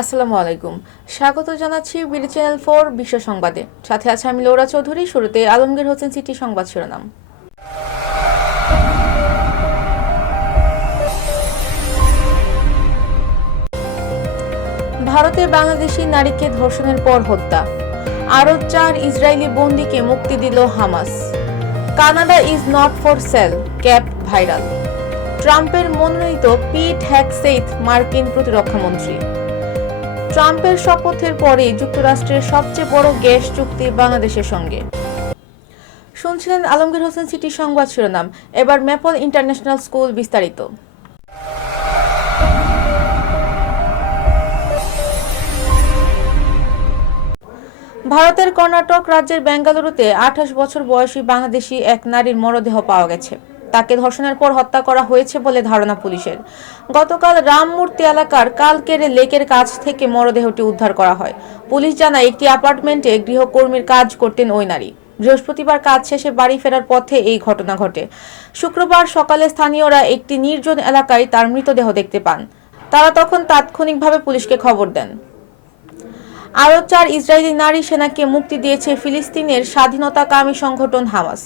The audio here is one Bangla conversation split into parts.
আসসালামু আলাইকুম। স্বাগত জানাচ্ছি বিডি চ্যানেল ফোর বিশ্ব সংবাদে। সাথে আছে আমি লৌরা চৌধুরী, শুরুতে আলমগীর হোসেন সিটি সংবাদ শিরোনাম। ভারতে বাংলাদেশি নারীকে ধর্ষণের পর হত্যা। আরও চার ইসরায়েলি বন্দীকে মুক্তি দিল Hamas. Canada is not for sale cap viral. ট্রাম্পের মনোনীত পিট হ্যাকসেইথ মার্কিন প্রতিরক্ষামন্ত্রী। ট্রাম্পের শপথের পরেই যুক্তরাষ্ট্রের সবচেয়ে বড় গ্যাস চুক্তি বাংলাদেশের সঙ্গে। শুনছিলেন আলমগীর হোসেন সিটি সংবাদ শিরোনাম। এবার ম্যাপল ইন্টারন্যাশনাল স্কুল বিস্তারিত। ভারতের কর্ণাটক রাজ্যের বেঙ্গালুরুতে আঠাশ বছর বয়সী বাংলাদেশি এক নারীর মরদেহ পাওয়া গেছে। তাকে ধর্ষণের পর হত্যা করা হয়েছে বলে ধারণা পুলিশের। গতকাল রামমূর্তি এলাকার কালকেরে লেকের কাছ থেকে মরদেহটি উদ্ধার করা হয়। পুলিশ জানায়, একটি অ্যাপার্টমেন্টে গৃহকর্মীর কাজ করতেন ওই নারী। বৃহস্পতিবার কাজ শেষে বাড়ি ফেরার পথে এই ঘটনা ঘটে। শুক্রবার সকালে স্থানীয়রা একটি নির্জন এলাকায় তার মৃতদেহ দেখতে পান। তারা তখন তাৎক্ষণিকভাবে পুলিশকে খবর দেন। আরও চার ইসরায়েলি নারী সেনাকে মুক্তি দিয়েছে ফিলিস্তিনের স্বাধীনতাকামী সংগঠন হামাস।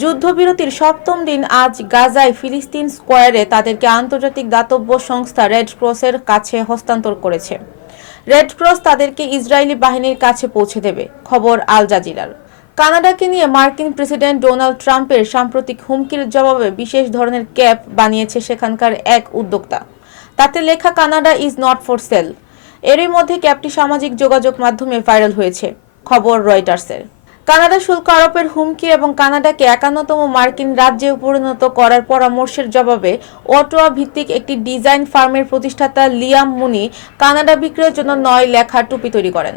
যুদ্ধবিরতির সপ্তম দিন আজ গাজায় ফিলিস্তিন স্কোয়ারে তাদেরকে আন্তর্জাতিক দাতব্য সংস্থা রেড ক্রসের কাছে হস্তান্তর করেছে। রেড ক্রস তাদেরকে ইসরায়েলি বাহিনীর কাছে পৌঁছে দেবে, খবর আল জাজিরার। কানাডাকে নিয়ে মার্কিন প্রেসিডেন্ট ডোনাল্ড ট্রাম্পের সাম্প্রতিক হুমকির জবাবে বিশেষ ধরনের ক্যাপ বানিয়েছে সেখানকার এক উদ্যোক্তা। তাতে লেখা, Canada is not for sale. এরই মধ্যে ক্যাপটি সামাজিক যোগাযোগ মাধ্যমে ভাইরাল হয়েছে, খবর রয়টার্সের। কানাডা শুল্ক আরোপের হুমকি এবং কানাডাকে একান্নতম মার্কিন রাজ্যে পরিণত করার পরামর্শের জবাবে অটোয়া ভিত্তিক একটি ডিজাইন ফার্মের প্রতিষ্ঠাতা লিয়াম মুনি কানাডা বিক্রয়ের জন্য নয় লেখা টুপি তৈরি করেন।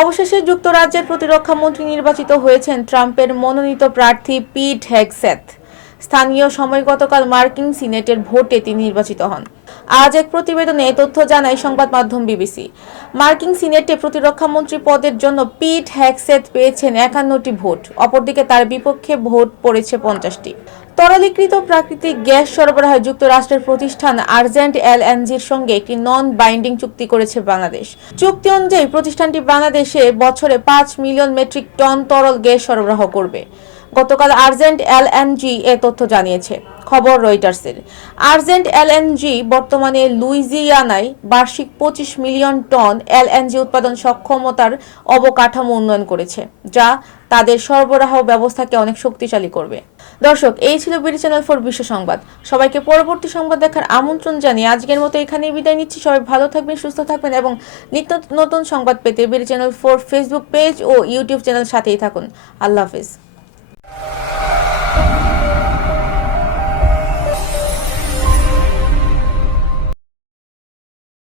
অবশেষে যুক্তরাজ্যের প্রতিরক্ষা মন্ত্রী নির্বাচিত হয়েছেন ট্রাম্পের মনোনীত প্রার্থী পিট হ্যাগসেথ স্থানীয় সময় গতকাল মার্কিন সিনেটের ভোটে তিনি নির্বাচিত হন। আজ এক প্রতিবেদনে তথ্য জানায় সংবাদ মাধ্যম বিবিসি। মার্কিন সিনেটে প্রতিরক্ষা মন্ত্রী পদের জন্য পিট হ্যাকসেথ পেয়েছেন একান্নটি ভোট, অপরদিকে তার বিপক্ষে ভোট পড়েছে পঞ্চাশটি। তরলীকৃত প্রাকৃতিক গ্যাস সরবরাহে যুক্তরাষ্ট্রের প্রতিষ্ঠান আর্জেন্ট এলএনজির সঙ্গে একটি নন বাইন্ডিং চুক্তি করেছে বাংলাদেশ। চুক্তি অনুযায়ী প্রতিষ্ঠানটি বাংলাদেশে বছরে পাঁচ মিলিয়ন মেট্রিক টন তরল গ্যাস সরবরাহ করবে। গতকাল আর্জেন্ট এল এলএনজি এ তথ্য জানিয়েছে। খবর রয়টার্সের। আর্জেন্ট এলএনজি বর্তমানে লুইজিয়ানায় বার্ষিক পঁচিশ মিলিয়ন টন এলএনজি উৎপাদন সক্ষমতার অবকাঠামো উন্নয়ন করেছে, যা তাদের সরবরাহ ব্যবস্থাকে অনেক শক্তিশালী করবে। দর্শক, এই ছিল বিডি চ্যানেল ফোর বিশ্ব সংবাদ। সবাইকে পরবর্তী সংবাদ দেখার আমন্ত্রণ জানিয়ে আজকের মতো এখানেই বিদায় নিচ্ছি। সবাই ভালো থাকবেন, সুস্থ থাকবেন এবং নিত্য নতুন সংবাদ পেতে BD channel four Facebook page ও ইউটিউব চ্যানেল সাথেই থাকুন। আল্লাহ হাফিজ। ハハハハ!